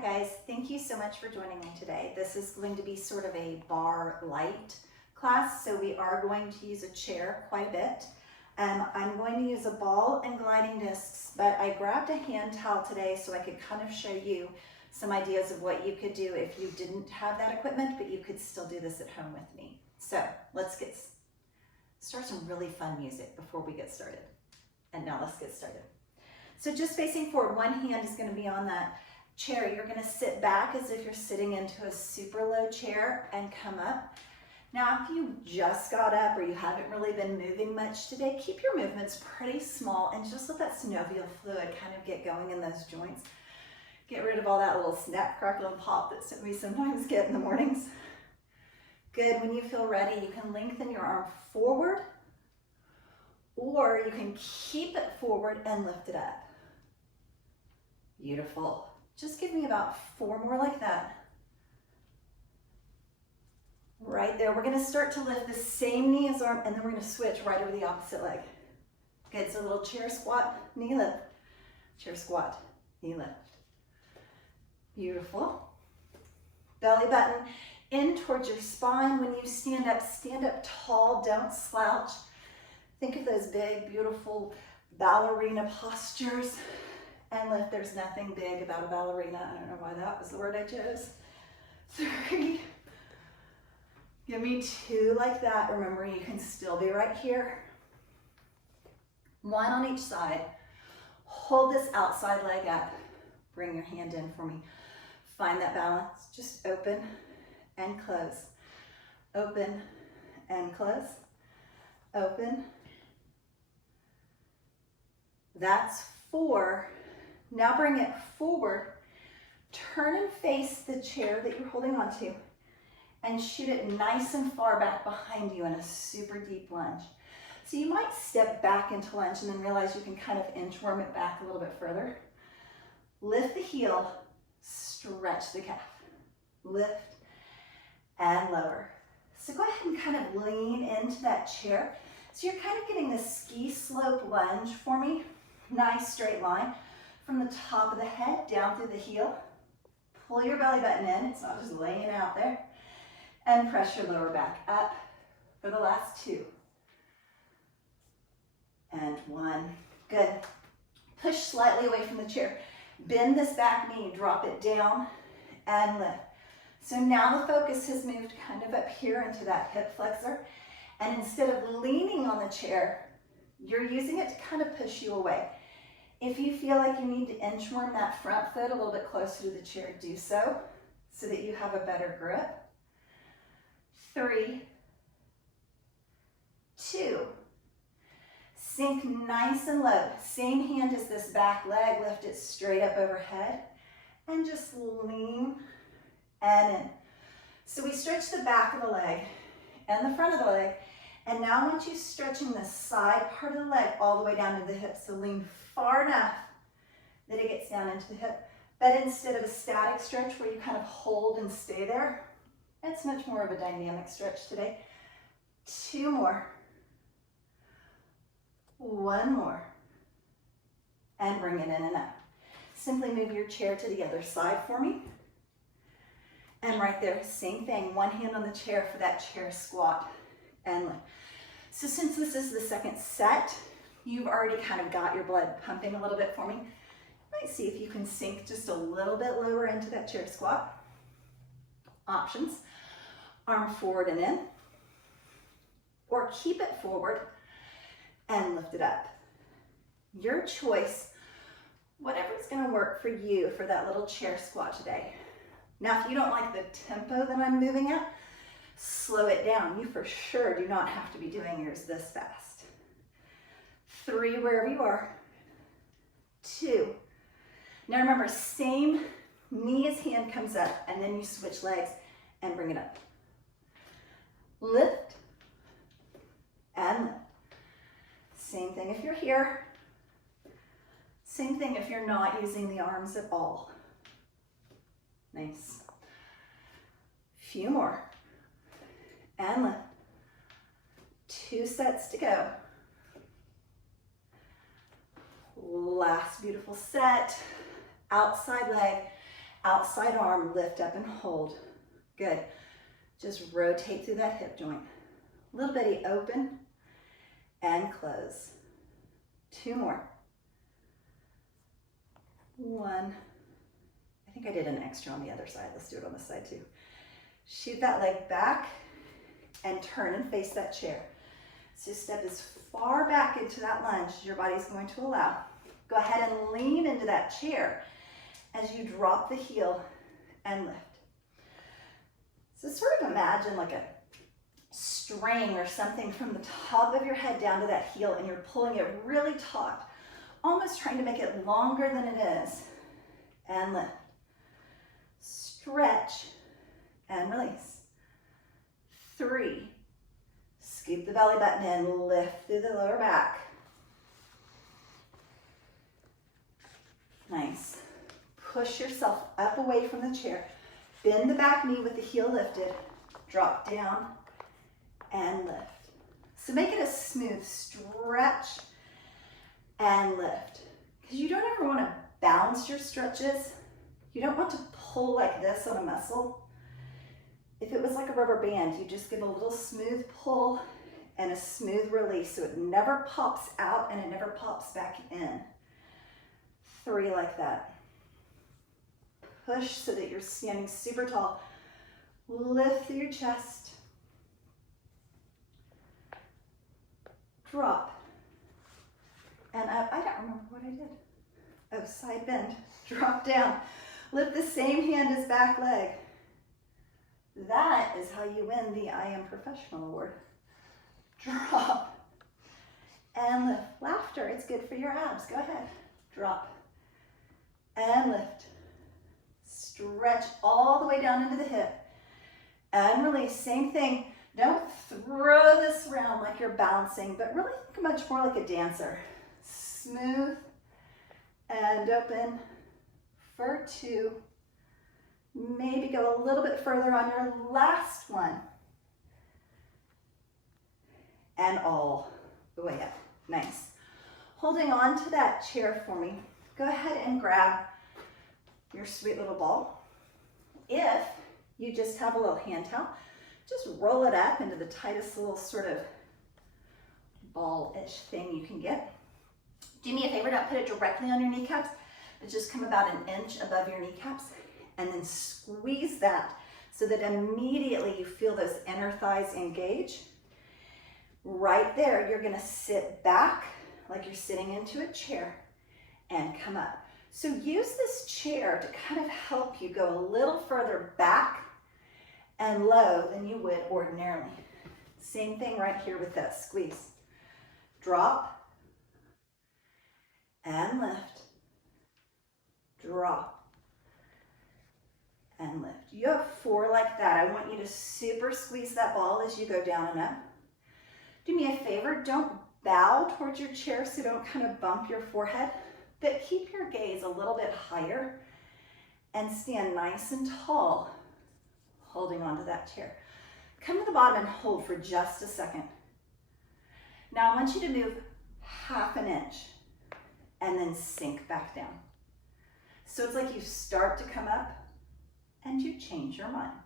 Hi guys, thank you so much for joining me today. This is going to be sort of a bar light class, so we are going to use a chair quite a bit. I'm going to use a ball and gliding discs, but I grabbed a hand towel today so I could kind of show you some ideas of what you could do if you didn't have that equipment, but you could still do this at home with me. So let's start some really fun music before we get started. And now let's get started. So just facing forward, one hand is going to be on that chair. You're going to sit back as if you're sitting into a super low chair and come up. Now, if you just got up or you haven't really been moving much today, keep your movements pretty small and just let that synovial fluid kind of get going in those joints. Get rid of all that little snap, crackle, and pop that we sometimes get in the mornings. Good. When you feel ready, you can lengthen your arm forward, or you can keep it forward and lift it up. Beautiful. Just give me about 4 more like that. Right there. We're going to start to lift the same knee as arm, and then we're going to switch right over the opposite leg. Good. So a little chair squat, knee lift. Chair squat, knee lift. Beautiful. Belly button in towards your spine. When you stand up tall, don't slouch. Think of those big, beautiful ballerina postures and lift. There's nothing big about a ballerina. I don't know why that was the word I chose. 3. Give me 2 like that. Remember, you can still be right here. 1 on each side. Hold this outside leg up. Bring your hand in for me. Find that balance. Just open and close. Open and close. Open. That's 4. Now bring it forward. Turn and face the chair that you're holding on to and shoot it nice and far back behind you in a super deep lunge. So you might step back into lunge and then realize you can kind of inchworm it back a little bit further. Lift the heel, stretch the calf. Lift and lower. So go ahead and kind of lean into that chair. So you're kind of getting this ski slope lunge for me. Nice straight line from the top of the head down through the heel. Pull your belly button in. It's not just laying out there. And press your lower back up for the last 2. And 1. Good. Push slightly away from the chair. Bend this back knee, drop it down and lift. So now the focus has moved kind of up here into that hip flexor. And instead of leaning on the chair, you're using it to kind of push you away. If you feel like you need to inchworm that front foot a little bit closer to the chair, do so that you have a better grip. 3, 2. Sink nice and low. Same hand as this back leg. Lift it straight up overhead. And just lean and in. So we stretch the back of the leg and the front of the leg. And now I want you stretching the side part of the leg all the way down to the hip. So lean far enough that it gets down into the hip. But instead of a static stretch where you kind of hold and stay there, it's much more of a dynamic stretch today. 2 more. 1 more. And bring it in and up. Simply move your chair to the other side for me. And right there, same thing. 1 hand on the chair for that chair squat and lift. So since this is the second set, you've already kind of got your blood pumping a little bit for me. You might see if you can sink just a little bit lower into that chair squat. Options. Arm forward and in. Or keep it forward and lift it up. Your choice, whatever's going to work for you for that little chair squat today. Now, if you don't like the tempo that I'm moving at, slow it down. You for sure do not have to be doing yours this fast. 3, wherever you are. 2. Now remember, same knee as hand comes up, and then you switch legs and bring it up. Lift and lift. Same thing if you're here. Same thing if you're not using the arms at all. Nice. Few more. And lift. 2 sets to go. Last beautiful set. Outside leg Outside arm, lift up and hold. Good. Just rotate through that hip joint. A little bitty open and close. 2 more. 1. I think I did an extra on the other side. Let's do it on this side too. Shoot that leg back and turn and face that chair. So step as far back into that lunge as your body's going to allow. Go ahead and lean into that chair as you drop the heel and lift. So sort of imagine like a string or something from the top of your head down to that heel, and you're pulling it really taut, almost trying to make it longer than it is. And lift. Stretch and release. 3. Scoop the belly button in, lift through the lower back. Nice. Push yourself up away from the chair. Bend the back knee with the heel lifted. Drop down and lift. So make it a smooth stretch and lift. Because you don't ever want to bounce your stretches. You don't want to pull like this on a muscle. If it was like a rubber band, you just give a little smooth pull and a smooth release so it never pops out and it never pops back in. 3 like that. Push so that you're standing super tall. Lift through your chest. Drop. And up. I don't remember what I did. Oh, side bend. Drop down. Lift the same hand as back leg. That is how you win the I Am Professional award. Drop. And lift. Laughter, it's good for your abs. Go ahead. Drop. And lift. Stretch all the way down into the hip. And release. Same thing. Don't throw this around like you're bouncing, but really think much more like a dancer. Smooth and open for 2. Maybe go a little bit further on your last one. And all the way up. Nice. Holding on to that chair for me, go ahead and grab your sweet little ball. If you just have a little hand towel, just roll it up into the tightest little sort of ball-ish thing you can get. Do me a favor, don't put it directly on your kneecaps, but just come about 1 inch above your kneecaps and then squeeze that so that immediately you feel those inner thighs engage. Right there, you're gonna sit back like you're sitting into a chair and come up. So use this chair to kind of help you go a little further back and low than you would ordinarily. Same thing right here with this, squeeze. Drop and lift. Drop and lift. You have 4 like that. I want you to super squeeze that ball as you go down and up. Do me a favor, don't bow towards your chair so don't kind of bump your forehead, but keep your gaze a little bit higher and stand nice and tall, holding onto that chair. Come to the bottom and hold for just a second. Now I want you to move 1/2 inch and then sink back down. So it's like you start to come up and you change your mind.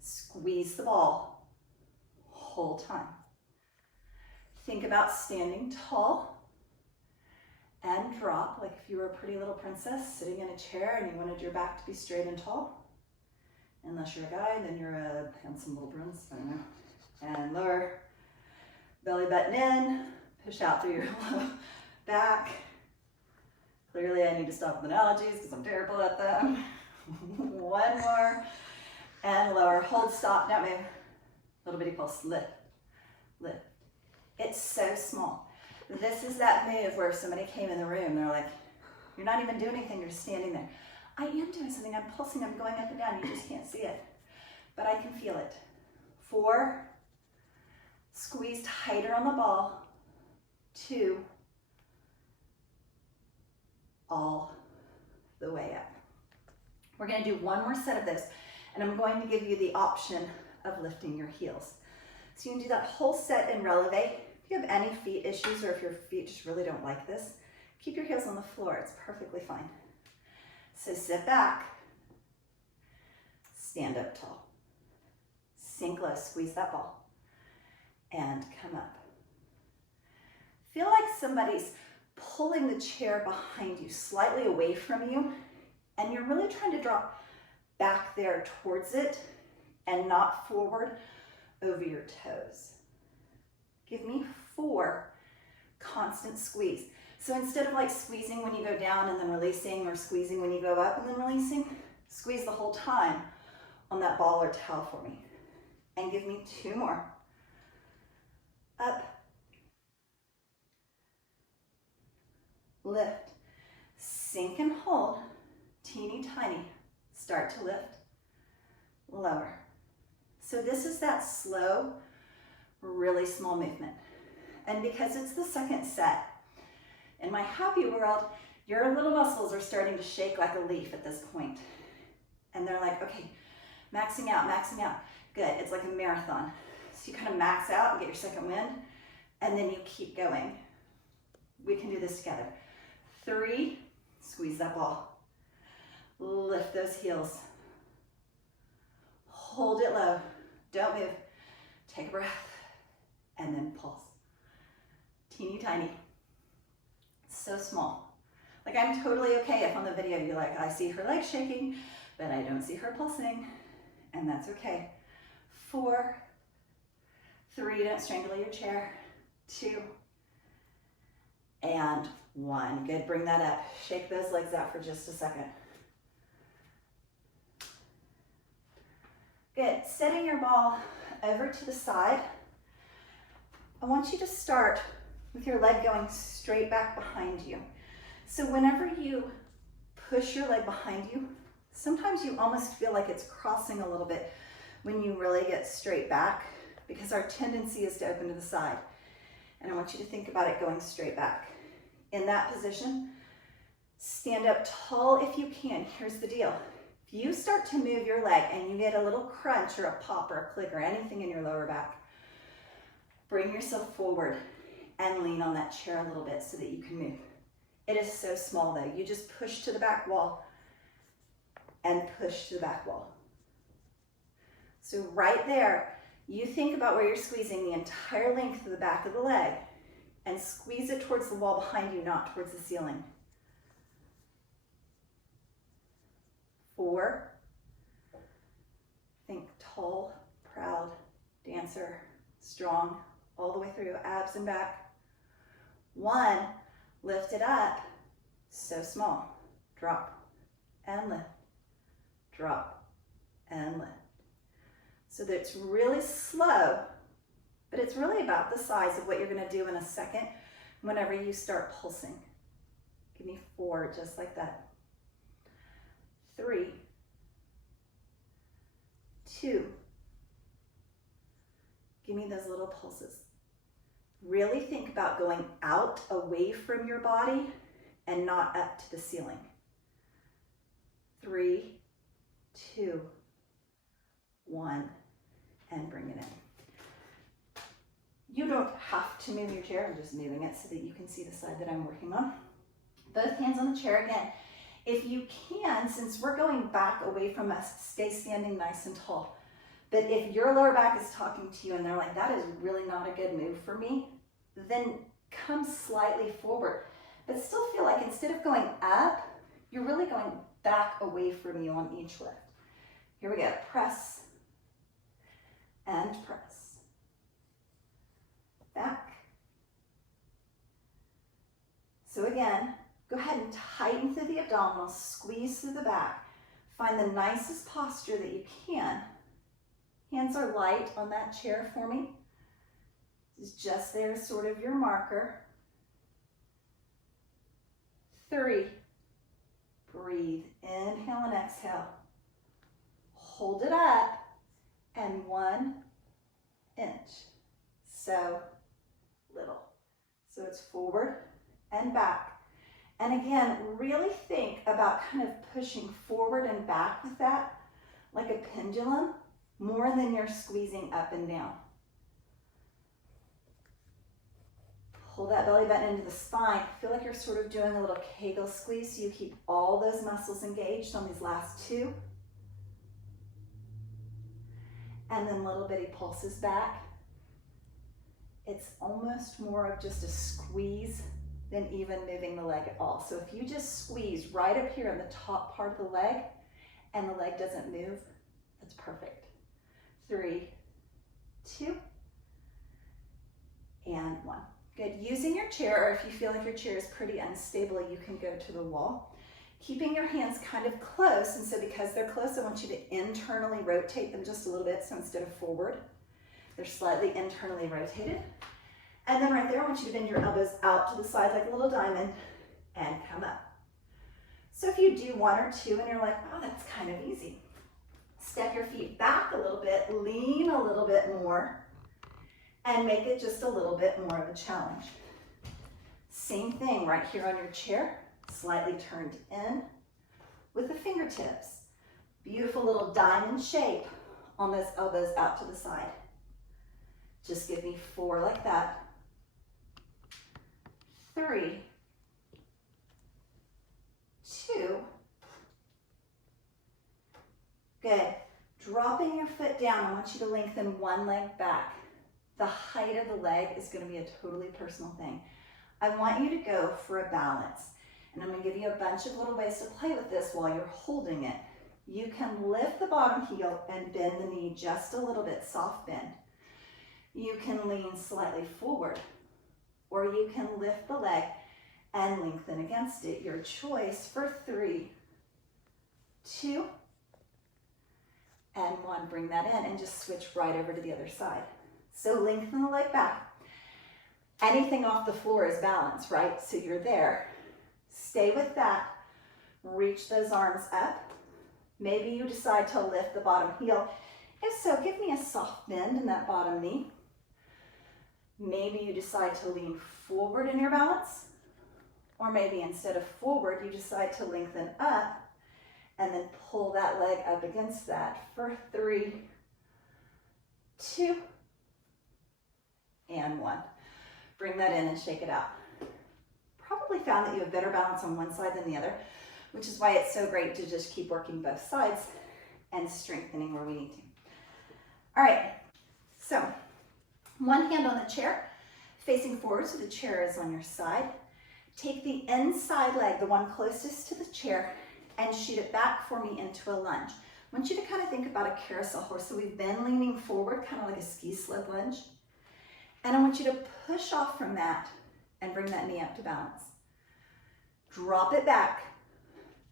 Squeeze the ball, whole time. Think about standing tall and drop, like if you were a pretty little princess sitting in a chair and you wanted your back to be straight and tall. Unless you're a guy, then you're a handsome little prince, I don't know. And lower, belly button in, push out through your low back. Clearly I need to stop with analogies because I'm terrible at them. 1 more, and lower, hold, stop, don't move. Little bitty pulse, lift, lift. It's so small. This is that move where if somebody came in the room, they're like, you're not even doing anything, you're standing there. I am doing something, I'm pulsing, I'm going up and down, you just can't see it. But I can feel it. 4, squeeze tighter on the ball. 2, all the way up. We're gonna do 1 more set of this, and I'm going to give you the option of lifting your heels. So you can do that whole set in releve. If you have any feet issues or if your feet just really don't like this, keep your heels on the floor, it's perfectly fine. So sit back, stand up tall, sink low, squeeze that ball, and come up. Feel like somebody's pulling the chair behind you, slightly away from you, and you're really trying to drop back there towards it and not forward over your toes. Give me 4 constant squeeze. So instead of like squeezing when you go down and then releasing, or squeezing when you go up and then releasing, squeeze the whole time on that ball or towel for me. And give me 2 more. Up. Lift. Sink and hold. Teeny tiny. Start to lift. Lower. So this is that slow, really small movement. And because it's the second set, in my happy world, your little muscles are starting to shake like a leaf at this point. And they're like, okay, maxing out, maxing out. Good, it's like a marathon. So you kind of max out and get your second wind, and then you keep going. We can do this together. 3, squeeze that ball. Lift those heels. Hold it low, don't move. Take a breath, and then pulse. Teeny tiny. So small. Like, I'm totally okay if on the video you're like, I see her legs shaking, but I don't see her pulsing, and that's okay. 4, 3, don't strangle your chair. 2, and 1. Good, bring that up. Shake those legs out for just a second. Good, setting your ball over to the side. I want you to start with your leg going straight back behind you. So whenever you push your leg behind you, sometimes you almost feel like it's crossing a little bit when you really get straight back, because our tendency is to open to the side. And I want you to think about it going straight back. In that position, stand up tall if you can. Here's the deal. If you start to move your leg and you get a little crunch or a pop or a click or anything in your lower back, bring yourself forward and lean on that chair a little bit so that you can move. It is so small though. You just push to the back wall and push to the back wall. So right there, you think about where you're squeezing the entire length of the back of the leg and squeeze it towards the wall behind you, not towards the ceiling. 4, think tall, proud, dancer, strong, all the way through, abs and back. 1, lift it up, so small, drop and lift, drop and lift. So that it's really slow, but it's really about the size of what you're gonna do in a second whenever you start pulsing. Give me 4, just like that. 3, 2, give me those little pulses. Really think about going out away from your body and not up to the ceiling. 3, 2, 1, and bring it in. You don't have to move your chair. I'm just moving it so that you can see the side that I'm working on. Both hands on the chair again. If you can, since we're going back away from us, stay standing nice and tall. But if your lower back is talking to you and they're like, that is really not a good move for me, then come slightly forward. But still feel like instead of going up, you're really going back away from you on each lift. Here we go, press and press. Back. So again, go ahead and tighten through the abdominals, squeeze through the back. Find the nicest posture that you can. Hands are light on that chair for me. It's just there, sort of your marker. 3, breathe, inhale and exhale. Hold it up, and 1 inch. So little. So it's forward and back. And again, really think about kind of pushing forward and back with that, like a pendulum, more than you're squeezing up and down. Pull that belly button into the spine. Feel like you're sort of doing a little Kegel squeeze so you keep all those muscles engaged on these last two. And then little bitty pulses back. It's almost more of just a squeeze than even moving the leg at all. So if you just squeeze right up here on the top part of the leg and the leg doesn't move, that's perfect. 3, 2, and 1. Good. Using your chair, or if you feel like your chair is pretty unstable, you can go to the wall. Keeping your hands kind of close, and so because they're close, I want you to internally rotate them just a little bit, so instead of forward, they're slightly internally rotated. And then right there, I want you to bend your elbows out to the side like a little diamond and come up. So if you do 1 or 2 and you're like, oh, that's kind of easy, step your feet back a little bit, lean a little bit more, and make it just a little bit more of a challenge. Same thing right here on your chair, slightly turned in with the fingertips. Beautiful little diamond shape on those elbows out to the side. Just give me 4 like that. 3, 2. Good. Dropping your foot down, I want you to lengthen one leg back. The height of the leg is going to be a totally personal thing. I want you to go for a balance. And I'm going to give you a bunch of little ways to play with this while you're holding it. You can lift the bottom heel and bend the knee just a little bit, soft bend. You can lean slightly forward, or you can lift the leg and lengthen against it. Your choice for 3, 2, and 1. Bring that in and just switch right over to the other side. So lengthen the leg back. Anything off the floor is balance, right? So you're there. Stay with that. Reach those arms up. Maybe you decide to lift the bottom heel. If so, give me a soft bend in that bottom knee. Maybe you decide to lean forward in your balance. Or maybe instead of forward, you decide to lengthen up and then pull that leg up against that for 3, 2, and 1. Bring that in and shake it out. Probably found that you have better balance on one side than the other, which is why it's so great to just keep working both sides and strengthening where we need to. All right, so one hand on the chair, facing forward so the chair is on your side. Take the inside leg, the one closest to the chair, and shoot it back for me into a lunge. I want you to kind of think about a carousel horse. So we've been leaning forward, kind of like a ski sled lunge. And I want you to push off from that and bring that knee up to balance. Drop it back,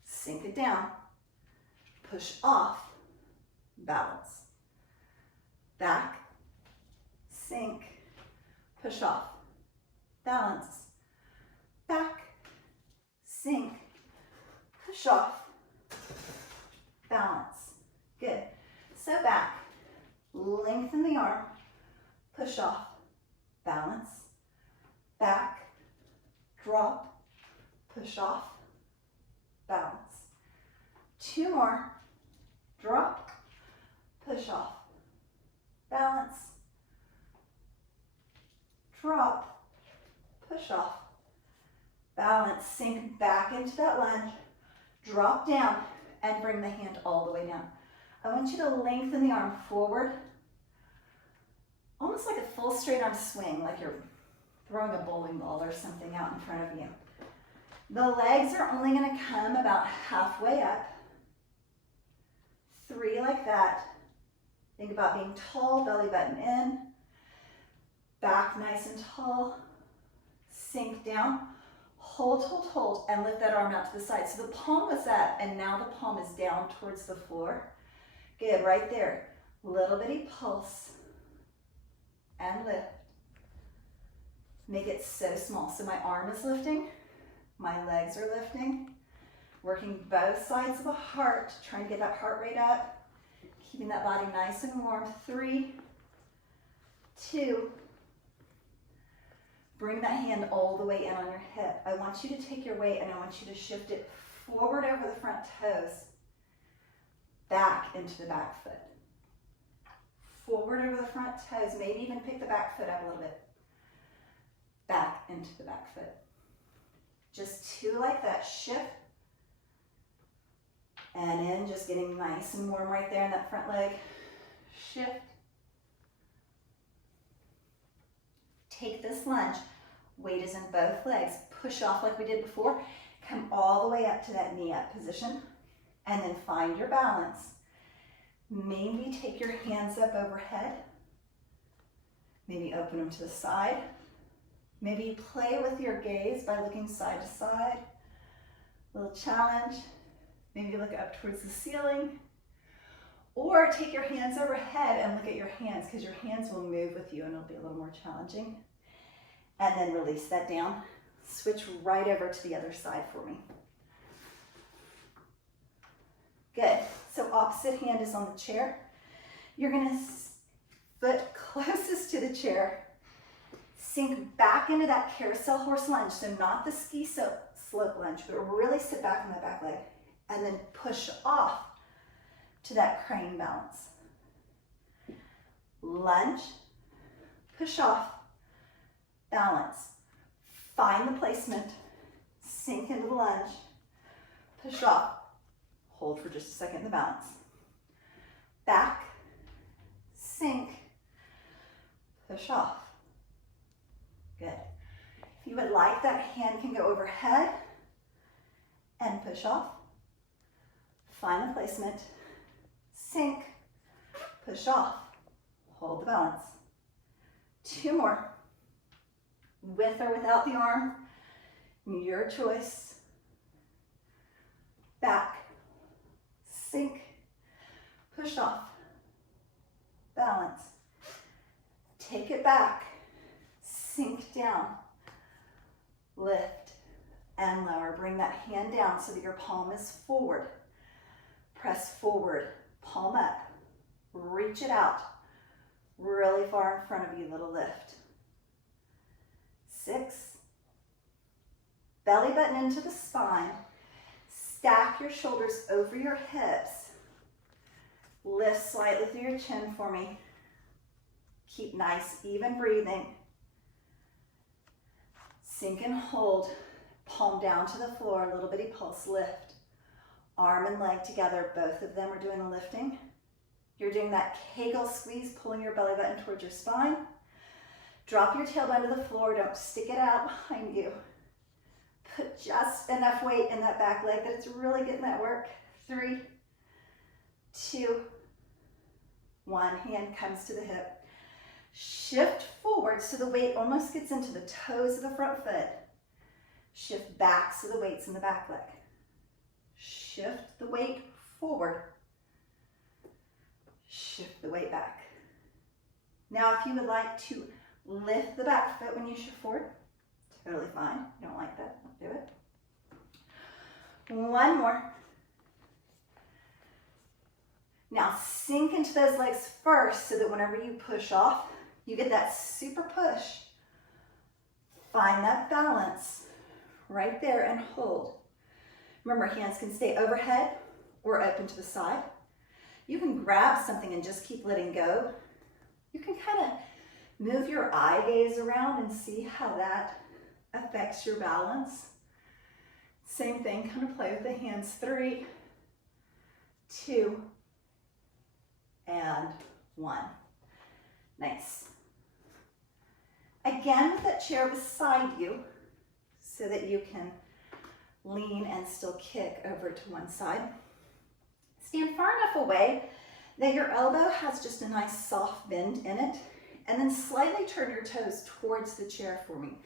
sink it down, push off, balance. Back, sink, push off, balance. Back, sink, push off, balance. Good. So back, lengthen the arm, push off, balance, back, drop, push off, balance. 2 more, drop, push off, balance, drop, push off, balance. Sink back into that lunge, drop down, and bring the hand all the way down. I want you to lengthen the arm forward, almost like a full straight arm swing, like you're throwing a bowling ball or something out in front of you. The legs are only going to come about halfway up. 3 like that. Think about being tall, belly button in, back nice and tall, sink down, hold, hold, hold, and lift that arm out to the side. So the palm was up, and now the palm is down towards the floor. Good, right there. Little bitty pulse, and lift. Make it so small. So my arm is lifting, my legs are lifting, working both sides of the heart, trying to get that heart rate up, keeping that body nice and warm. 3, 2, bring that hand all the way in on your hip. I want you to take your weight and I want you to shift it forward over the front toes, back into the back foot. Forward over the front toes, maybe even pick the back foot up a little bit. Back into the back foot. Just 2 like that, shift. And in, just getting nice and warm right there in that front leg. Shift. Take this lunge. Weight is in both legs. Push off like we did before. Come all the way up to that knee up position. And then find your balance. Maybe take your hands up overhead. Maybe open them to the side. Maybe play with your gaze by looking side to side. Little challenge. Maybe look up towards the ceiling. Or take your hands overhead and look at your hands, because your hands will move with you and it'll be a little more challenging. And then release that down. Switch right over to the other side for me. Good. So opposite hand is on the chair. You're going to foot closest to the chair. Sink back into that carousel horse lunge. So not the ski slope lunge, but really sit back on that back leg. And then push off to that crane balance. Lunge, push off, balance. Find the placement, sink into the lunge, push off, hold for just a second in the balance. Back, sink, push off. Good. If you would like, that hand can go overhead and push off. Find the placement, sink, push off, hold the balance. 2 more. With or without the arm, your choice. Back, sink, push off, balance. Take it back, sink down, lift and lower. Bring that hand down so that your palm is forward. Press forward, palm up, reach it out, really far in front of you, little lift. 6, belly button into the spine, stack your shoulders over your hips, lift slightly through your chin for me, keep nice, even breathing, sink and hold, palm down to the floor, a little bitty pulse, lift. Arm and leg together, both of them are doing the lifting. You're doing that Kegel squeeze, pulling your belly button towards your spine. Drop your tailbone to the floor, don't stick it out behind you. Put just enough weight in that back leg that it's really getting that work. 3, 2, 1, hand comes to the hip. Shift forward so the weight almost gets into the toes of the front foot. Shift back so the weight's in the back leg. Shift the weight forward. Shift the weight back. Now, if you would like to lift the back foot when you shift forward, totally fine. If you don't like that, don't do it. 1 more. Now, sink into those legs first so that whenever you push off, you get that super push. Find that balance right there and hold. Remember, hands can stay overhead or open to the side. You can grab something and just keep letting go. You can kind of move your eye gaze around and see how that affects your balance. Same thing, kind of play with the hands. 3, 2, and 1. Nice. Again, with that chair beside you so that you can lean and still kick over to one side. Stand far enough away that your elbow has just a nice soft bend in it, and then slightly turn your toes towards the chair for me.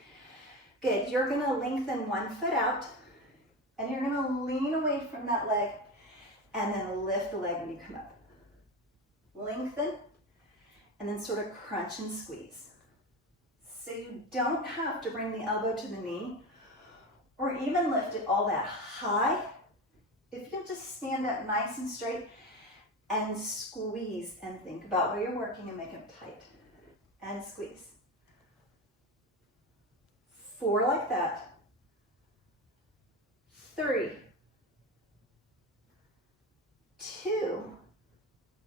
Good, you're gonna lengthen one foot out, and you're gonna lean away from that leg, and then lift the leg when you come up. Lengthen, and then sort of crunch and squeeze. So you don't have to bring the elbow to the knee, or even lift it all that high. If you'll just stand up nice and straight and squeeze and think about where you're working and make it tight. And squeeze. 4 like that. 3, 2.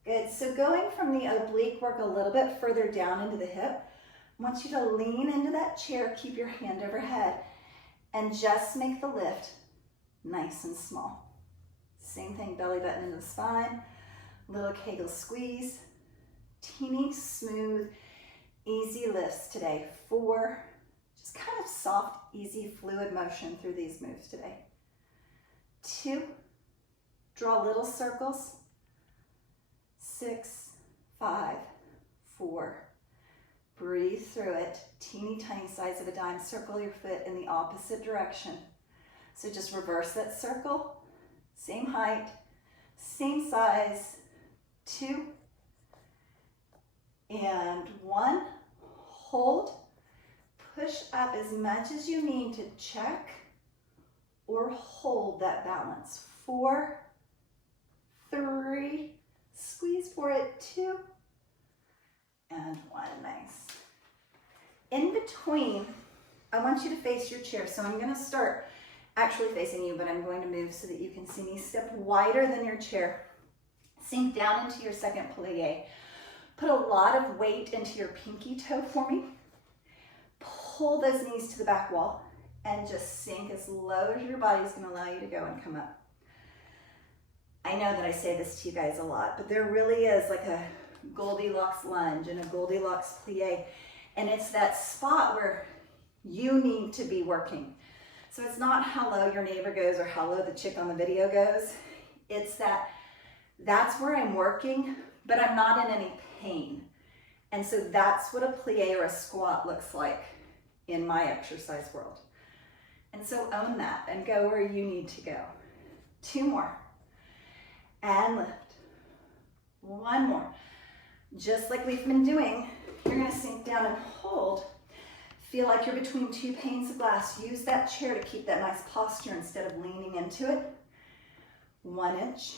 Good, so going from the oblique work a little bit further down into the hip, I want you to lean into that chair, keep your hand overhead, and just make the lift nice and small. Same thing, belly button into the spine, little Kegel squeeze, teeny, smooth, easy lifts today. 4, just kind of soft, easy, fluid motion through these moves today. 2, draw little circles. 6, 5, 4, breathe through it. Teeny tiny size of a dime. Circle your foot in the opposite direction. So just reverse that circle. Same height, same size. 2 and 1. Hold. Push up as much as you need to check or hold that balance. 4, 3, squeeze for it. 2 and 1. Nice. In between, I want you to face your chair. So I'm going to start actually facing you, but I'm going to move so that you can see me. Step wider than your chair. Sink down into your second plie. Put a lot of weight into your pinky toe for me. Pull those knees to the back wall and just sink as low as your body is going to allow you to go and come up. I know that I say this to you guys a lot, but there really is like a Goldilocks lunge and a Goldilocks plie, and it's that spot where you need to be working. So it's not how low your neighbor goes or how low the chick on the video goes. It's that's where I'm working, but I'm not in any pain. And so that's what a plie or a squat looks like in my exercise world. And so own that and go where you need to go. 2 more. And lift. 1 more. Just like we've been doing, you're going to sink down and hold. Feel like you're between 2 panes of glass. Use that chair to keep that nice posture instead of leaning into it. 1 inch.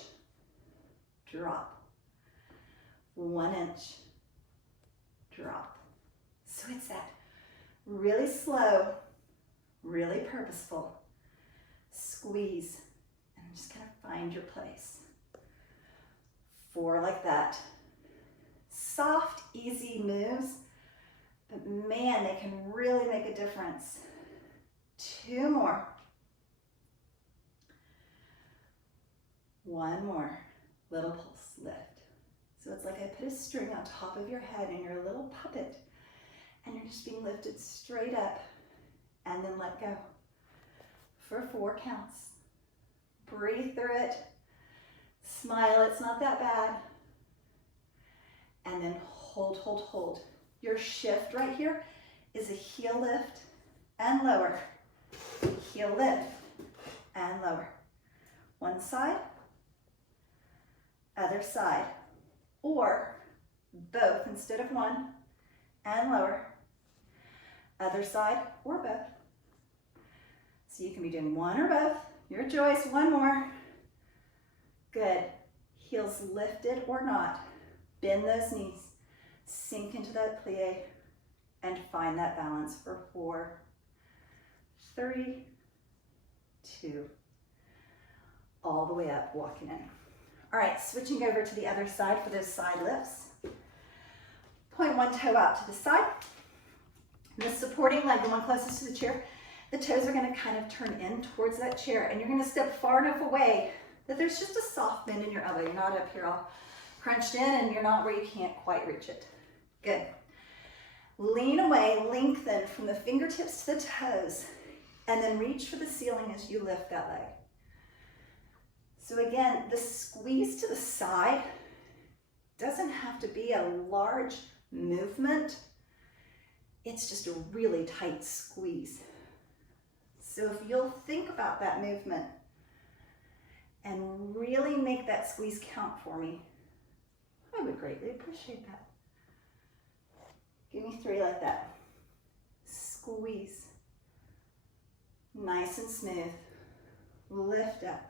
Drop. 1 inch. Drop. So it's that really slow, really purposeful squeeze, and just kind of find your place. 4 like that. Soft, easy moves, but man, they can really make a difference. 2 more. 1 more. Little pulse lift. So it's like I put a string on top of your head and you're a little puppet and you're just being lifted straight up and then let go for 4 counts. Breathe through it. Smile, it's not that bad. And then hold, hold, hold. Your shift right here is a heel lift and lower. Heel lift and lower. One side, other side, or both instead of one, and lower. Other side or both. So you can be doing one or both, your choice. 1 more. Good. Heels lifted or not. Bend those knees. Sink into that plie and find that balance for 4, 3, 2. All the way up, walking in. All right, switching over to the other side for those side lifts. Point one toe out to the side. The supporting leg, the one closest to the chair, the toes are going to kind of turn in towards that chair, and you're going to step far enough away that there's just a soft bend in your elbow. You're not up here all crunched in, and you're not where you can't quite reach it. Good. Lean away, lengthen from the fingertips to the toes, and then reach for the ceiling as you lift that leg. So again, the squeeze to the side doesn't have to be a large movement. It's just a really tight squeeze. So if you'll think about that movement and really make that squeeze count for me, I would greatly appreciate that. Give me 3 like that. Squeeze. Nice and smooth. Lift up.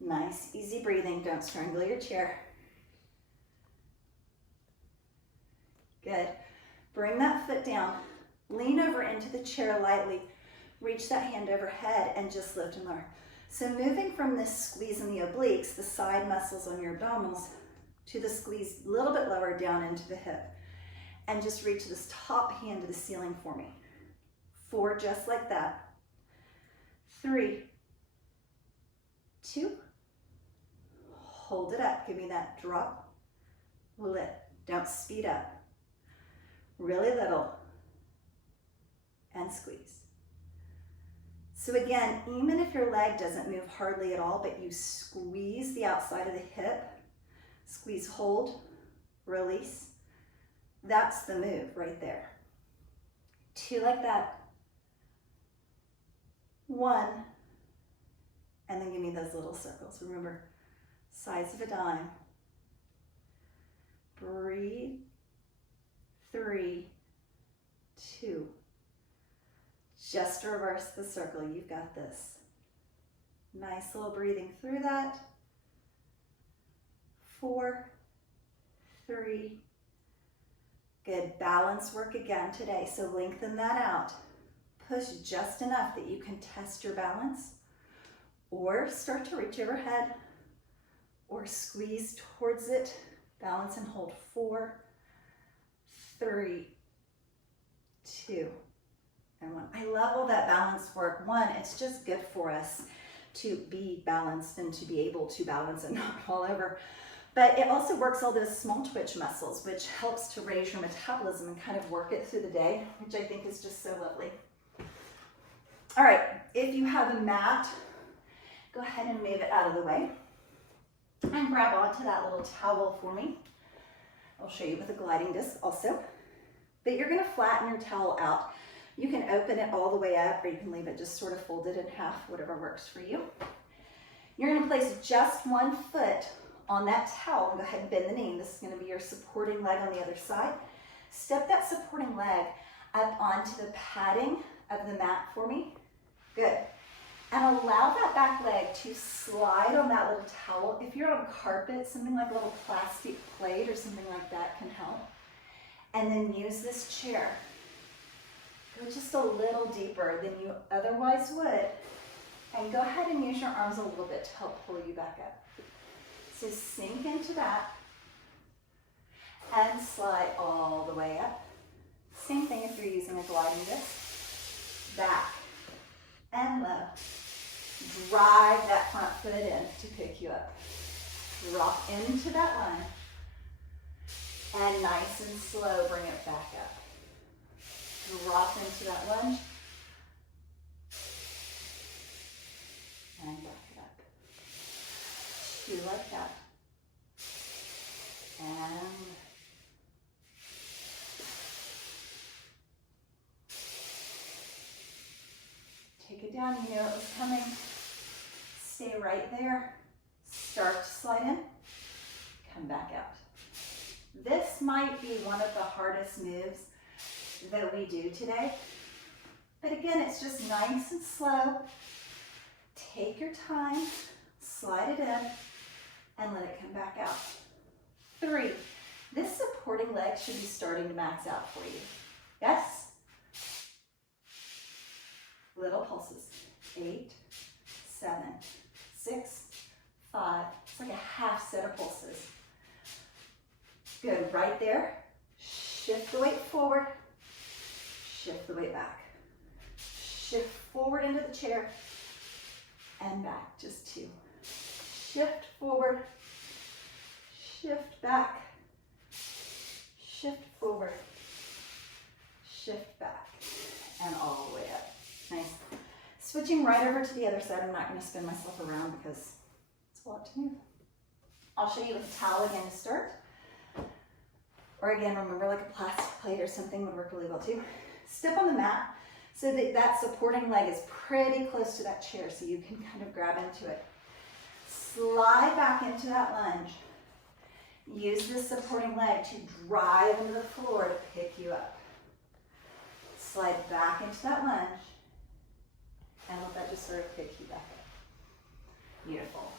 Nice, easy breathing. Don't strangle your chair. Good. Bring that foot down. Lean over into the chair lightly. Reach that hand overhead and just lift and lower. So moving from this squeeze in the obliques, the side muscles on your abdominals, to the squeeze a little bit lower down into the hip. and just reach this top hand to the ceiling for me. 4, just like that. 3, 2, hold it up. Give me that drop, lift. Don't speed up. Really little, and squeeze. So again, even if your leg doesn't move hardly at all, but you squeeze the outside of the hip, squeeze, hold, release, that's the move right there. 2 like that. 1, and then give me those little circles. Remember, size of a dime. Breathe. 3, 2. Just reverse the circle. You've got this. Nice little breathing through that. 4, 3. Good. Balance work again today. So lengthen that out. Push just enough that you can test your balance, or start to reach overhead, or squeeze towards it. Balance and hold. 4, 3, 2, and 1. I love all that balance work. 1, it's just good for us to be balanced and to be able to balance and not fall over. But it also works all those small twitch muscles, which helps to raise your metabolism and kind of work it through the day, which I think is just so lovely. All right, if you have a mat, go ahead and move it out of the way and grab onto that little towel for me. I'll show you with a gliding disc also. But you're going to flatten your towel out. You can open it all the way up, or you can leave it just sort of folded in half, whatever works for you. You're going to place just 1 foot on that towel and go ahead and bend the knee. This is going to be your supporting leg on the other side. Step that supporting leg up onto the padding of the mat for me. Good. And allow that back leg to slide on that little towel. If you're on carpet, something like a little plastic plate or something like that can help. And then use this chair. Go just a little deeper than you otherwise would. And go ahead and use your arms a little bit to help pull you back up. So sink into that and slide all the way up. Same thing if you're using a gliding disc. Back and low. Drive that front foot in to pick you up. Drop into that lunge. And nice and slow, bring it back up. Drop into that lunge. And back it up. 2 like that. And take it down. You know it was coming. Stay right there. Start to slide in. Come back out. This might be one of the hardest moves that we do today. But again, it's just nice and slow. Take your time, slide it in, and let it come back out. 3, this supporting leg should be starting to max out for you. Yes? Little pulses. 8, 7, 6, 5. It's like a half set of pulses. Good, right there. Shift the weight forward. Shift the weight back. Shift forward into the chair and back, just 2. Shift forward, shift back, shift forward, shift back, and all the way up. Nice. Switching right over to the other side. I'm not going to spin myself around because it's a lot to move. I'll show you with a towel again to start. Or again, remember, like a plastic plate or something would work really well too. Step on the mat so that that supporting leg is pretty close to that chair so you can kind of grab into it. Slide back into that lunge. Use this supporting leg to drive into the floor to pick you up. Slide back into that lunge and let that just sort of pick you back up. Beautiful.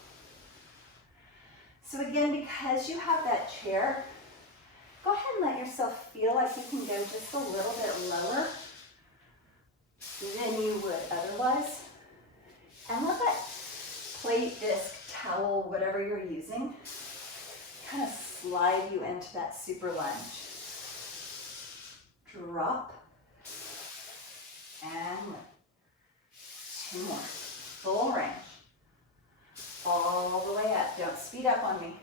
So again, because you have that chair, go ahead and let yourself feel like you can go just a little bit lower than you would otherwise. And let that plate, disc, towel, whatever you're using, kind of slide you into that super lunge. drop, and lift. 2 more, full range, all the way up. Don't speed up on me.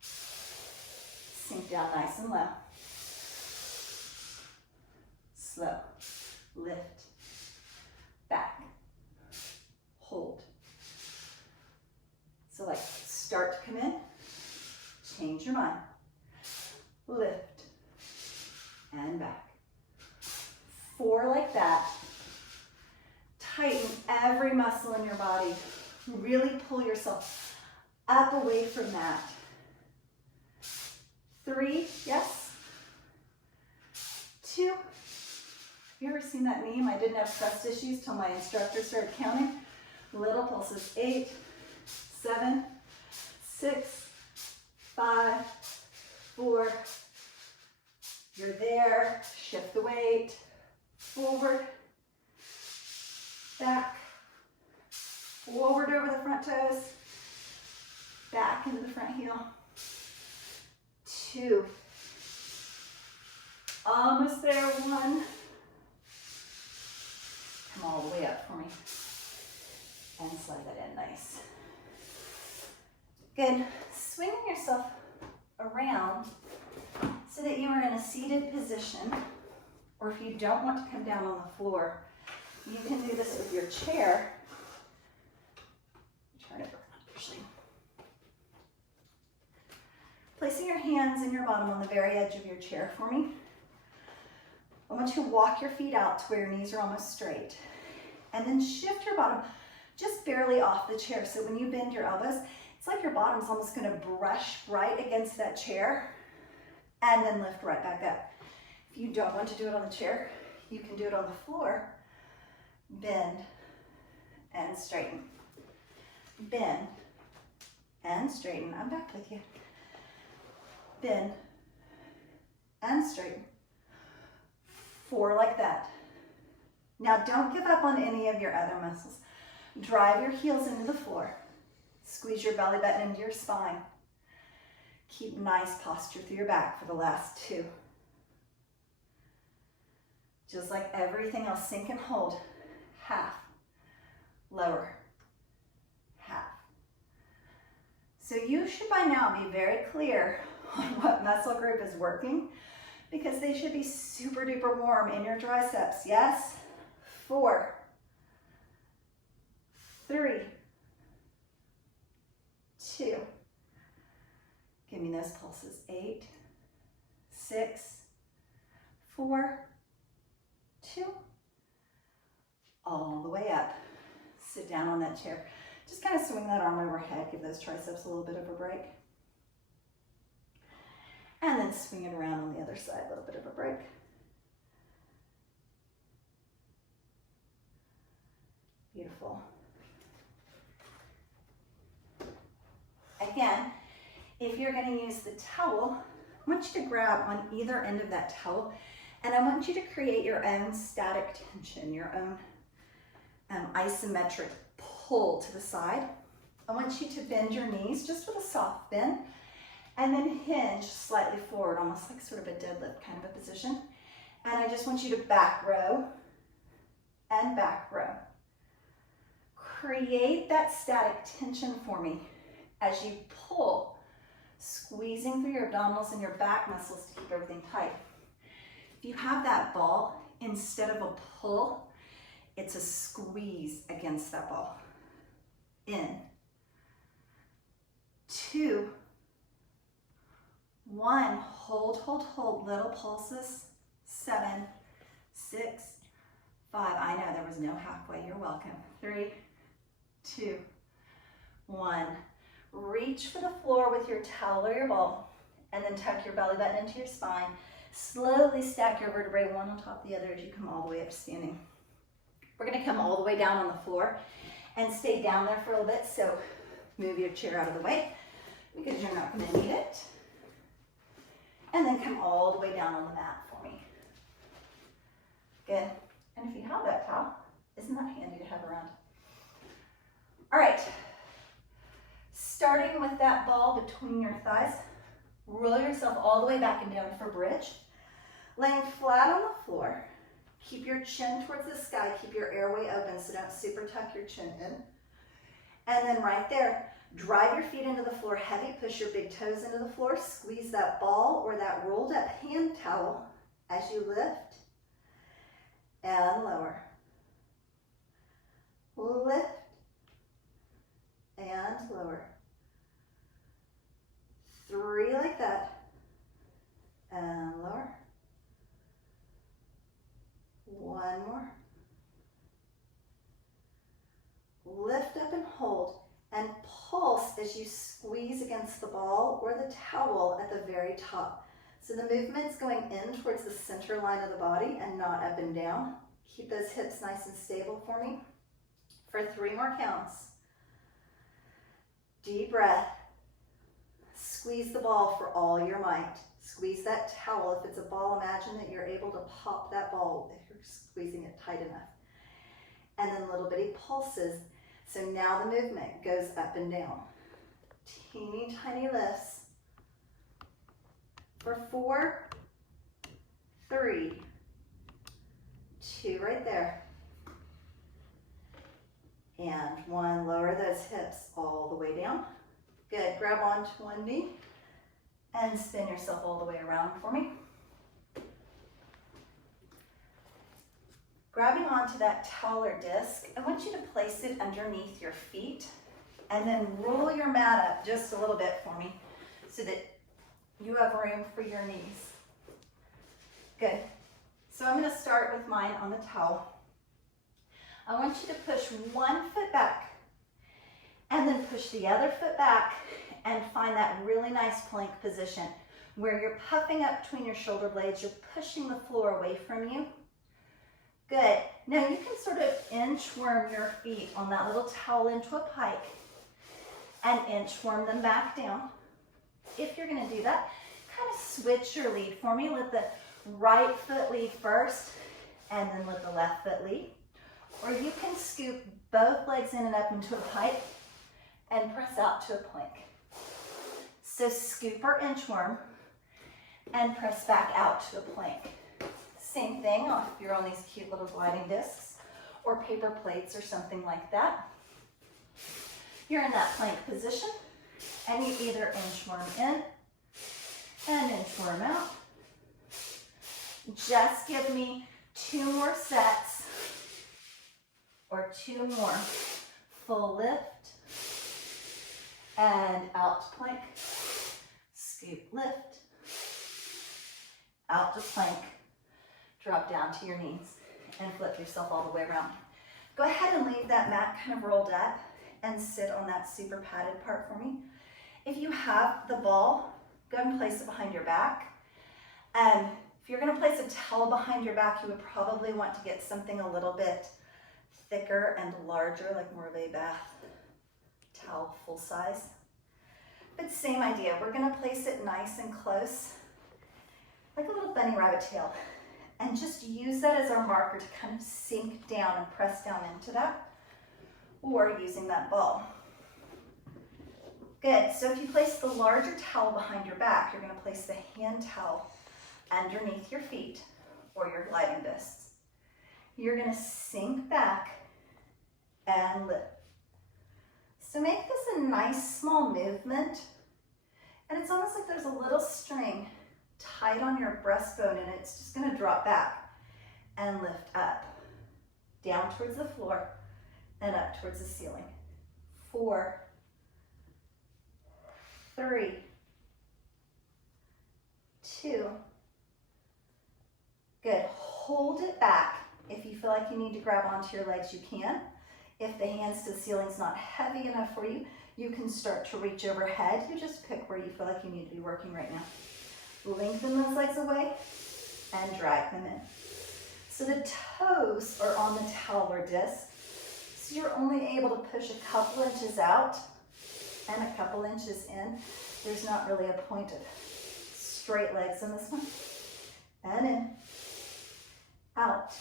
Sink down nice and low. Slow, lift, back, hold. So like start to come in, change your mind, lift, and back. 4 like that. Tighten every muscle in your body. Really pull yourself up away from that. 3, yes. 2. Have you ever seen that meme? I didn't have trust issues till my instructor started counting. Little pulses. 8, 7, 6, 5, 4. You're there. Shift the weight. Forward, back, forward over the front toes, back into the front heel. 2, almost there. 1, come all the way up for me, and slide that in nice. Good, swinging yourself around so that you are in a seated position. Or if you don't want to come down on the floor, you can do this with your chair. Turn it around, actually. Placing your hands in your bottom on the very edge of your chair for me. I want you to walk your feet out to where your knees are almost straight. And then shift your bottom just barely off the chair. So when you bend your elbows, it's like your bottom's almost going to brush right against that chair and then lift right back up. If you don't want to do it on the chair, you can do it on the floor. Bend and straighten. Bend and straighten. I'm back with you. Bend and straighten. 4 like that. Now don't give up on any of your other muscles. Drive your heels into the floor. Squeeze your belly button into your spine. Keep nice posture through your back for the last 2. Just like everything else, sink and hold. Half, lower, half. So you should by now be very clear on what muscle group is working because they should be super duper warm in your triceps. Yes? 4, 3, 2. Give me those pulses. 8, 6, 4, 2, all the way up. Sit down on that chair. Just kind of swing that arm overhead, give those triceps a little bit of a break. And then swing it around on the other side, a little bit of a break. Beautiful. Again, if you're going to use the towel, I want you to grab on either end of that towel. And I want you to create your own static tension, your own isometric pull to the side. I want you to bend your knees just with a soft bend and then hinge slightly forward, almost like sort of a deadlift kind of a position. And I just want you to back row and back row. Create that static tension for me as you pull, squeezing through your abdominals and your back muscles to keep everything tight. If you have that ball, instead of a pull, it's a squeeze against that ball. In. 2, 1, hold, hold, hold, little pulses. 7, 6, 5, I know there was no halfway, you're welcome. 3, 2, 1. Reach for the floor with your towel or your ball, and then tuck your belly button into your spine. Slowly stack your vertebrae one on top of the other as you come all the way up to standing. We're gonna come all the way down on the floor and stay down there for a little bit, so move your chair out of the way because you're not gonna need it. And then come all the way down on the mat for me. Good. And if you have that towel, isn't that handy to have around? All right. Starting with that ball between your thighs, Roll yourself all the way back and down for bridge. Laying flat on the floor. Keep your chin towards the sky. Keep your airway open, so don't super tuck your chin in. And then right there, drive your feet into the floor heavy. Push your big toes into the floor. Squeeze that ball or that rolled up hand towel as you lift and lower. Lift and lower. 3 like that. And lower. 1 more. Lift up and hold, and pulse as you squeeze against the ball or the towel at the very top. So the movement's going in towards the center line of the body and not up and down. Keep those hips nice and stable for me for 3 more counts. Deep breath. Squeeze the ball for all your might. Squeeze that towel. If it's a ball, imagine that you're able to pop that ball if you're squeezing it tight enough. And then little bitty pulses. So now the movement goes up and down. Teeny tiny lifts. For 4, 3, 2 right there. And 1, lower those hips all the way down. Good, grab onto one knee and spin yourself all the way around for me. Grabbing onto that towel or disc, I want you to place it underneath your feet and then roll your mat up just a little bit for me so that you have room for your knees. Good. So I'm going to start with mine on the towel. I want you to push one foot back and then push the other foot back and find that really nice plank position where you're puffing up between your shoulder blades. You're pushing the floor away from you. Good. Now you can sort of inchworm your feet on that little towel into a pike and inchworm them back down. If you're going to do that, kind of switch your lead for me. Let the right foot lead first and then let the left foot lead. Or you can scoop both legs in and up into a pike and press out to a plank. So scoop or inchworm and press back out to a plank. Same thing if you're on these cute little gliding discs or paper plates or something like that. You're in that plank position and you either inchworm in and inchworm out. Just give me 2 more sets or 2 more. Full lift and out to plank. Scoop, lift, out to plank. Drop down to your knees and flip yourself all the way around. Go ahead and leave that mat kind of rolled up and sit on that super padded part for me. If you have the ball, go ahead and place it behind your back. If you're going to place a towel behind your back, you would probably want to get something a little bit thicker and larger, like more of a bath towel, full size. But same idea, we're going to place it nice and close, like a little bunny rabbit tail. And just use that as our marker to kind of sink down and press down into that, or using that ball. Good, so if you place the larger towel behind your back, you're going to place the hand towel underneath your feet or your gliding discs. You're going to sink back and lift. So make this a nice small movement, and it's almost like there's a little string tight on your breastbone and it's just going to drop back and lift up, down towards the floor and up towards the ceiling. 4, 3, 2. Good. Hold it back. If you feel like you need to grab onto your legs, you can. If the hands to the ceiling's not heavy enough for you, you can start to reach overhead. You just pick where you feel like you need to be working right now. Lengthen those legs away and drag them in. So the toes are on the towel or disc, so you're only able to push a couple inches out and a couple inches in. There's not really a point of straight legs in this one. And in, out.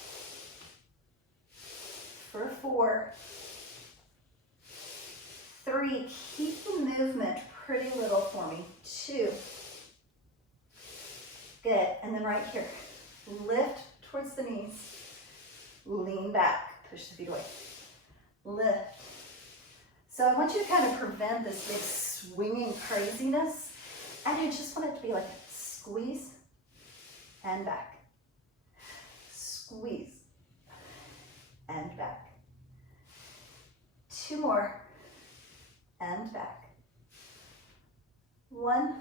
For 4, 3, keep the movement pretty little for me. 2, Good, and then right here, lift towards the knees, lean back, push the feet away, lift. So I want you to kind of prevent this big swinging craziness, and I just want it to be like a squeeze and back, squeeze and back. 2 more, and back. 1,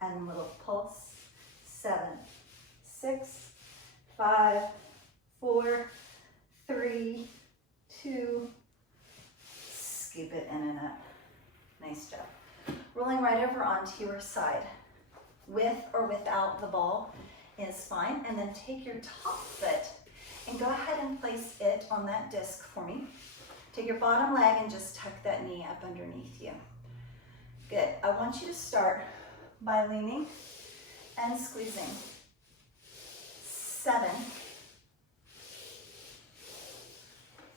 and little pulse. 7, 6, 5, 4, 3, 2, scoop it in and up. Nice job. Rolling right over onto your side. With or without the ball is fine. And then take your top foot and go ahead and place it on that disc for me. Take your bottom leg and just tuck that knee up underneath you. Good. I want you to start by leaning and squeezing. 7.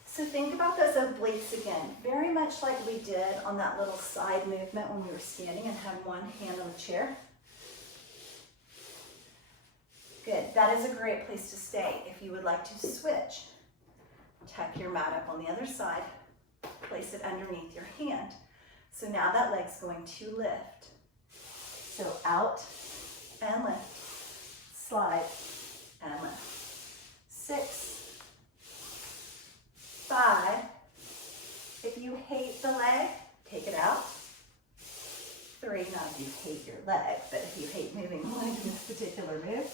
So think about those obliques again, very much like we did on that little side movement when we were standing and had one hand on the chair. Good. That is a great place to stay. If you would like to switch, tuck your mat up on the other side, place it underneath your hand. So now that leg's going to lift. So out and lift, slide and lift. 6, 5. If you hate the leg, take it out. 3, not if you hate your leg, but if you hate moving the leg in this particular move.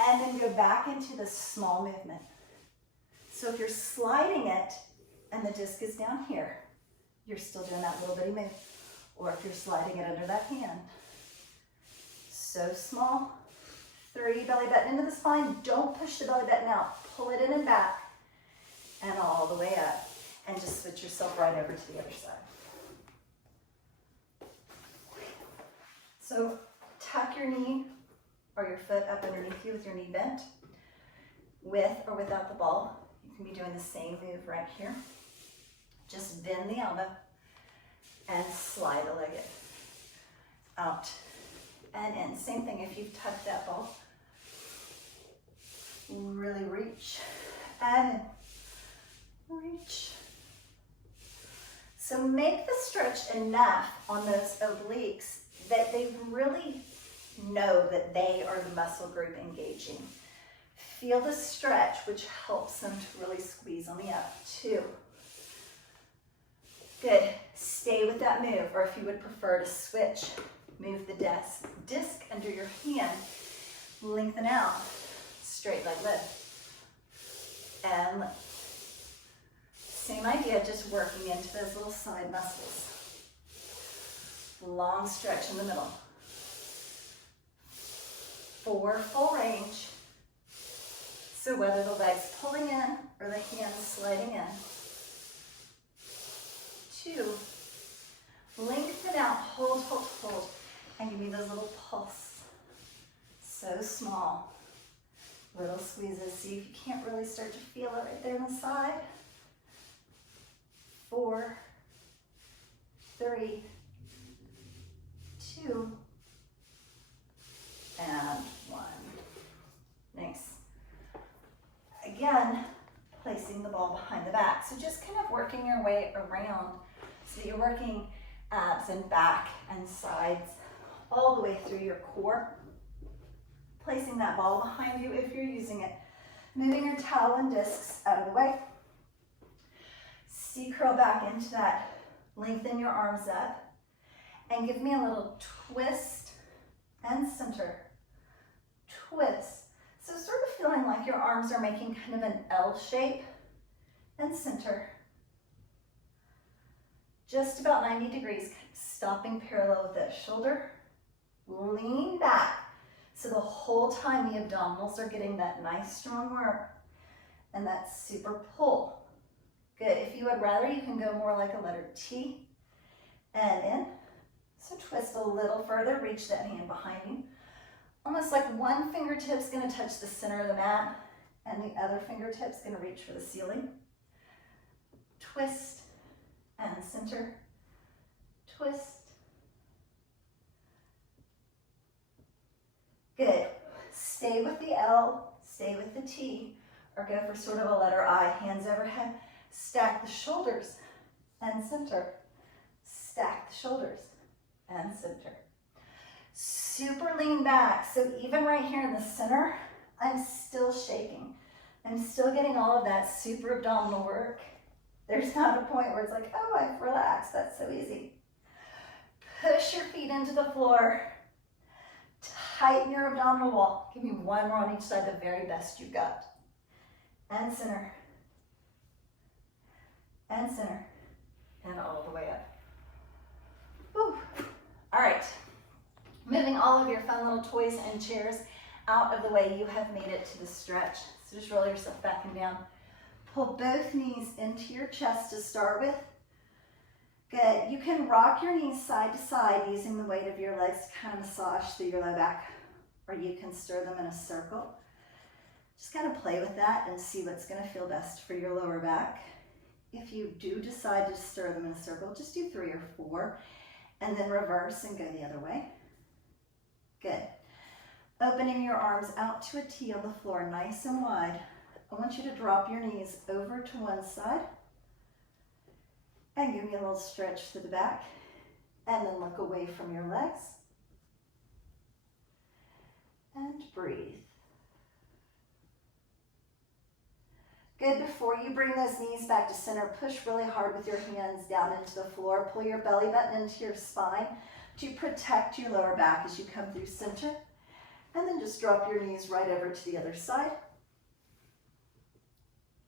And then go back into the small movement. So if you're sliding it and the disc is down here, you're still doing that little bitty move. Or if you're sliding it under that hand. So small. 3, belly button into the spine. Don't push the belly button out. Pull it in and back. And all the way up. And just switch yourself right over to the other side. So tuck your knee or your foot up underneath you with your knee bent. With or without the ball. You can be doing the same move right here. Just bend the elbow and slide the leg in. Out and in. Same thing if you've tucked that ball. Really reach and in. Reach. So make the stretch enough on those obliques that they really know that they are the muscle group engaging. Feel the stretch, which helps them to really squeeze on the up. 2. Good. Stay with that move, or if you would prefer to switch, move the disc under your hand, lengthen out, straight leg lift, and lift. Same idea, just working into those little side muscles. Long stretch in the middle. 4, full range. So whether the leg's pulling in or the hand's sliding in. 2, lengthen out, hold, hold, hold, and give me those little pulse. So small. Little squeezes. See if you can't really start to feel it right there on the side. 4, 3, 2, and 1. Nice. Again, placing the ball behind the back. So just kind of working your way around so that you're working abs and back and sides all the way through your core. Placing that ball behind you if you're using it. Moving your towel and discs out of the way. C-curl back into that. Lengthen your arms up. And give me a little twist and center. Twist. So sort of feeling like your arms are making kind of an L shape and center. Just about 90 degrees, stopping parallel with that shoulder. Lean back. So the whole time the abdominals are getting that nice strong work and that super pull. Good. If you would rather, you can go more like a letter T and in. So twist a little further, reach that hand behind you. Almost like one fingertip's going to touch the center of the mat and the other fingertip's going to reach for the ceiling. Twist and center. Twist Good. Stay with the L, stay with the T, or go for sort of a letter I. Hands overhead. Stack the shoulders and center. Stack the shoulders and center. Super lean back. So even right here in the center, I'm still shaking. I'm still getting all of that super abdominal work. There's not a point where it's like, oh, I've relaxed. That's so easy. Push your feet into the floor. Tighten your abdominal wall. Give me one more on each side, the very best you've got. And center. And center. And all the way up. Whew. All right. Moving all of your fun little toys and chairs out of the way, you have made it to the stretch. So just roll yourself back and down. Pull both knees into your chest to start with. Good. You can rock your knees side to side using the weight of your legs to kind of massage through your low back, or you can stir them in a circle. Just kind of play with that and see what's going to feel best for your lower back. If you do decide to stir them in a circle, just do 3 or 4 and then reverse and go the other way. Good. Opening your arms out to a T on the floor, nice and wide. I want you to drop your knees over to one side and give me a little stretch to the back, and then look away from your legs and breathe. Good. Before you bring those knees back to center, push really hard with your hands down into the floor. Pull your belly button into your spine to protect your lower back as you come through center. And then just drop your knees right over to the other side.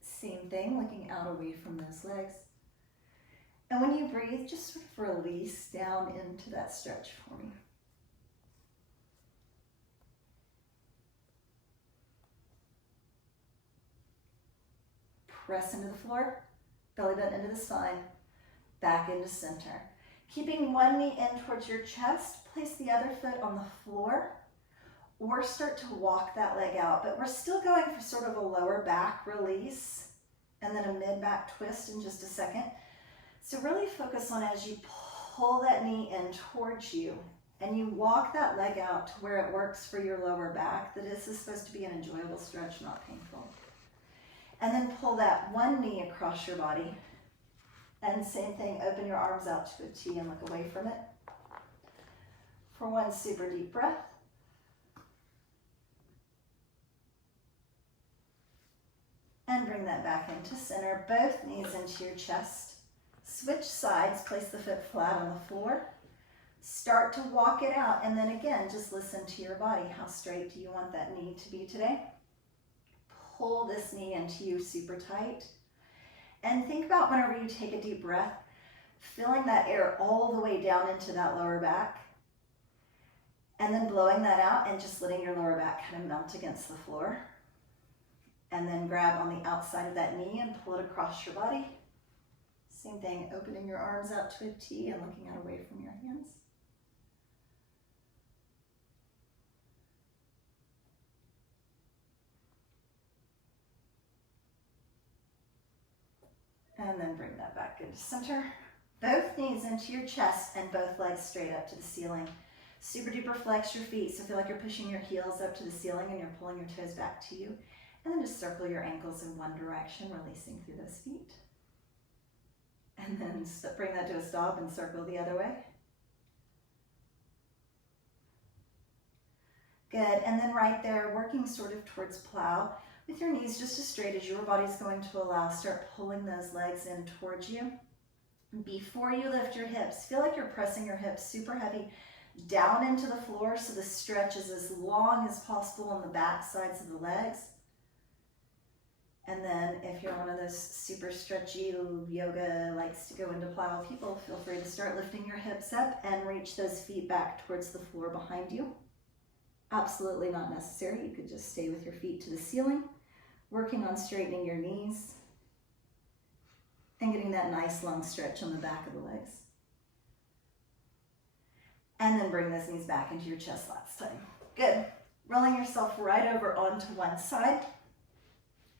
Same thing, looking out away from those legs. And when you breathe, just sort of release down into that stretch for me. Press into the floor, belly button into the spine, back into center. Keeping one knee in towards your chest, place the other foot on the floor, or start to walk that leg out. But we're still going for sort of a lower back release and then a mid-back twist in just a second. So really focus on as you pull that knee in towards you and you walk that leg out to where it works for your lower back, that this is supposed to be an enjoyable stretch, not painful. And then pull that one knee across your body. And same thing, open your arms out to a T and look away from it. For one super deep breath. And bring that back into center, both knees into your chest. Switch sides, place the foot flat on the floor. Start to walk it out, and then again, just listen to your body. How straight do you want that knee to be today? Pull this knee into you super tight. And think about whenever you take a deep breath, filling that air all the way down into that lower back, and then blowing that out and just letting your lower back kind of melt against the floor. And then grab on the outside of that knee and pull it across your body. Same thing, opening your arms out to a T and looking out away from your hands. And then bring that back into center. Both knees into your chest and both legs straight up to the ceiling. Super duper flex your feet, so feel like you're pushing your heels up to the ceiling and you're pulling your toes back to you. And then just circle your ankles in one direction, releasing through those feet. And then bring that to a stop and circle the other way. Good, and then right there, working sort of towards plow, with your knees just as straight as your body's going to allow, start pulling those legs in towards you. Before you lift your hips, feel like you're pressing your hips super heavy down into the floor so the stretch is as long as possible on the back sides of the legs. And then if you're one of those super stretchy yoga likes to go into plow people, feel free to start lifting your hips up and reach those feet back towards the floor behind you. Absolutely not necessary. You could just stay with your feet to the ceiling, working on straightening your knees and getting that nice long stretch on the back of the legs. And then bring those knees back into your chest last time. Good. Rolling yourself right over onto one side.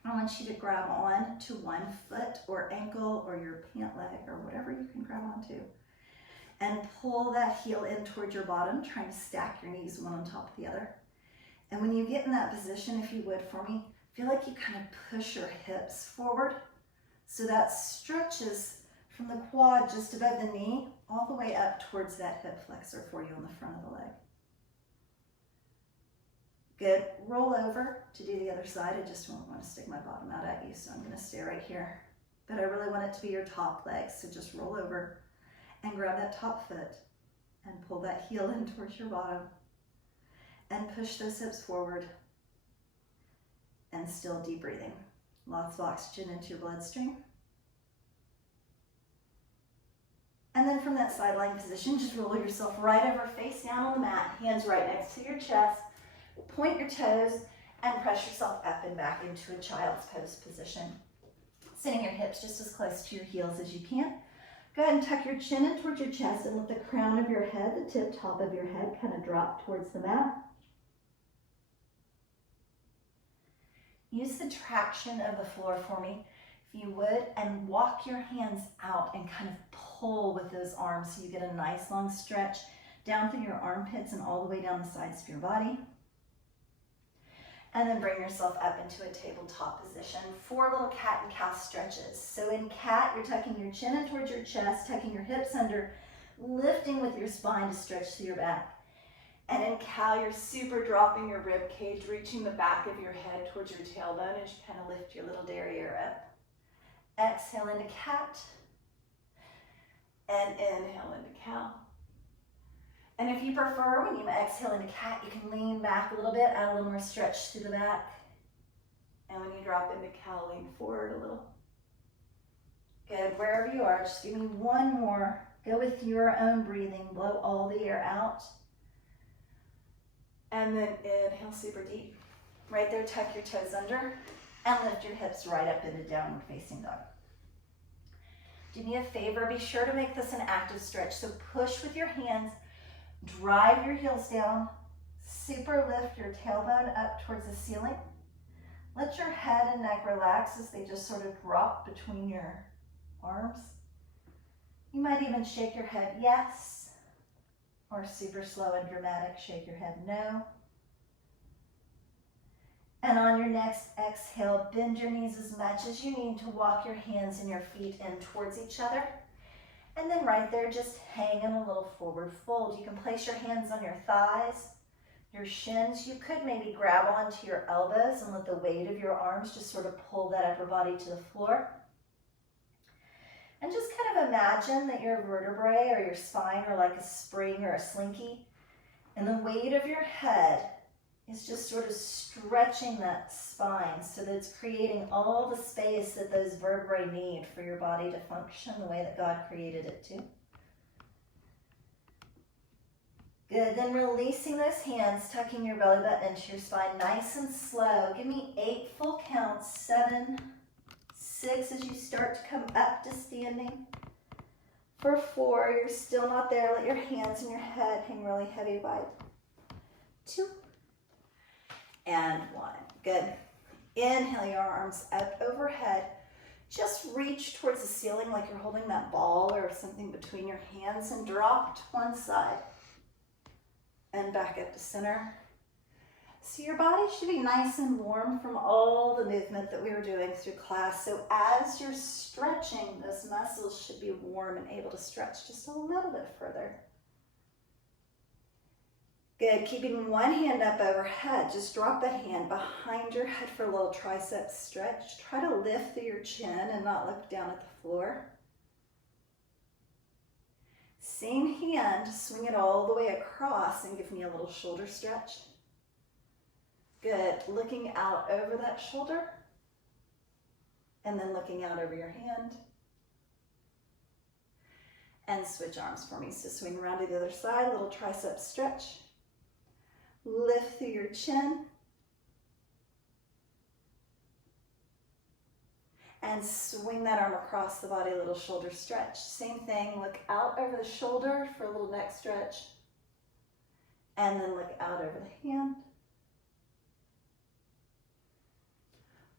I want you to grab on to one foot or ankle or your pant leg or whatever you can grab onto. And pull that heel in towards your bottom, trying to stack your knees one on top of the other. And when you get in that position, if you would for me, feel like you kind of push your hips forward. So that stretches from the quad just above the knee all the way up towards that hip flexor for you on the front of the leg. Good. Roll over to do the other side. I just don't want to stick my bottom out at you, so I'm going to stay right here. But I really want it to be your top leg, so just roll over and grab that top foot and pull that heel in towards your bottom and push those hips forward and still deep breathing. Lots of oxygen into your bloodstream. And then from that sideline position, just roll yourself right over, face down on the mat, hands right next to your chest. Point your toes and press yourself up and back into a child's pose position. Sitting your hips just as close to your heels as you can. Go ahead and tuck your chin in towards your chest and let the crown of your head, the tip top of your head, kind of drop towards the mat. Use the traction of the floor for me, if you would, and walk your hands out and kind of pull with those arms so you get a nice long stretch down through your armpits and all the way down the sides of your body. And then bring yourself up into a tabletop position. 4 little cat and cow stretches. So in cat, you're tucking your chin in towards your chest, tucking your hips under, lifting with your spine to stretch through your back. And in cow, you're super dropping your rib cage, reaching the back of your head towards your tailbone as you kind of lift your little derriere up. Exhale into cat, and inhale into cow. And if you prefer, when you exhale into cat, you can lean back a little bit, add a little more stretch through the back. And when you drop into cow, lean forward a little. Good, wherever you are, just give me one more. Go with your own breathing, blow all the air out. And then inhale super deep. Right there, tuck your toes under and lift your hips right up into downward facing dog. Do me a favor, be sure to make this an active stretch. So push with your hands, drive your heels down, super lift your tailbone up towards the ceiling. Let your head and neck relax as they just sort of drop between your arms. You might even shake your head yes, or super slow and dramatic, shake your head no. And on your next exhale, bend your knees as much as you need to walk your hands and your feet in towards each other. And then right there, just hang in a little forward fold. You can place your hands on your thighs, your shins. You could maybe grab onto your elbows and let the weight of your arms just sort of pull that upper body to the floor. And just kind of imagine that your vertebrae or your spine are like a spring or a slinky, and the weight of your head is just sort of stretching that spine so that it's creating all the space that those vertebrae need for your body to function the way that God created it to. Good, then releasing those hands, tucking your belly button into your spine nice and slow. Give me 8 full counts, 7, 6 as you start to come up to standing. For 4, you're still not there. Let your hands and your head hang really heavy wide. 2 and 1. Good. Inhale your arms up overhead. Just reach towards the ceiling like you're holding that ball or something between your hands and drop to one side and back up to center. So your body should be nice and warm from all the movement that we were doing through class. So as you're stretching, those muscles should be warm and able to stretch just a little bit further. Good, keeping one hand up overhead, just drop that hand behind your head for a little tricep stretch. Try to lift through your chin and not look down at the floor. Same hand, swing it all the way across and give me a little shoulder stretch. Good, looking out over that shoulder and then looking out over your hand. And switch arms for me, so swing around to the other side, little tricep stretch. Lift through your chin. And swing that arm across the body, a little shoulder stretch. Same thing, look out over the shoulder for a little neck stretch. And then look out over the hand.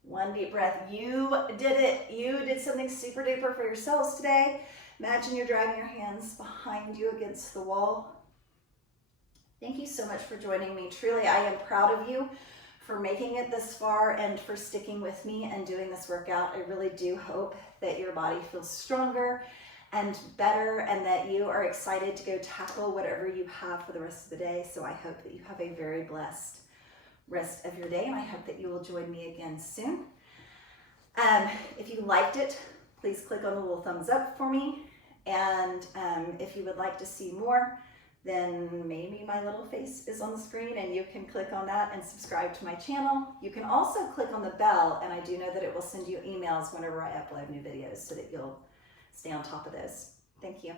One deep breath. You did it. You did something super duper for yourselves today. Imagine you're driving your hands behind you against the wall. Thank you so much for joining me. Truly, I am proud of you for making it this far and for sticking with me and doing this workout. I really do hope that your body feels stronger and better and that you are excited to go tackle whatever you have for the rest of the day. So I hope that you have a very blessed rest of your day, and I hope that you will join me again soon. If you liked it, please click on the little thumbs up for me. And if you would like to see more, then maybe my little face is on the screen and you can click on that and subscribe to my channel. You can also click on the bell, and I do know that it will send you emails whenever I upload new videos so that you'll stay on top of those. Thank you.